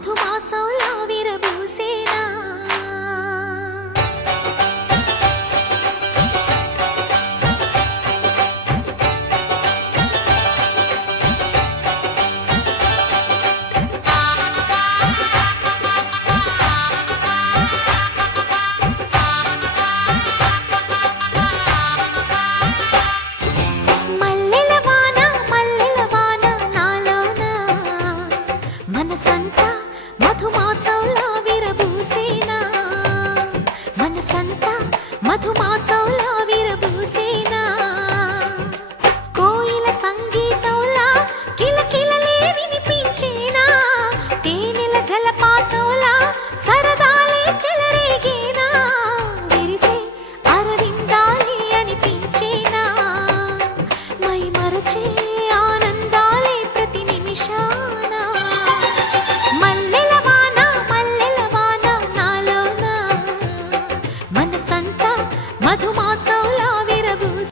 మధుమాసంలా విరబూసేనా మనసంతా మధుమాసంలా విరబూసేనా మనసంతా మధుమాసంలా విరబూసేనా కోయిల సంగీతంలా కిలకిలలే వినిపించేనా తేనెల జలపాతంలా సరదాలే చెలరేగేనా విరిసే అరవిందాలే అనిపించేనా మై మరచే ఆనందాలే ప్రతి నిమిషాన మధు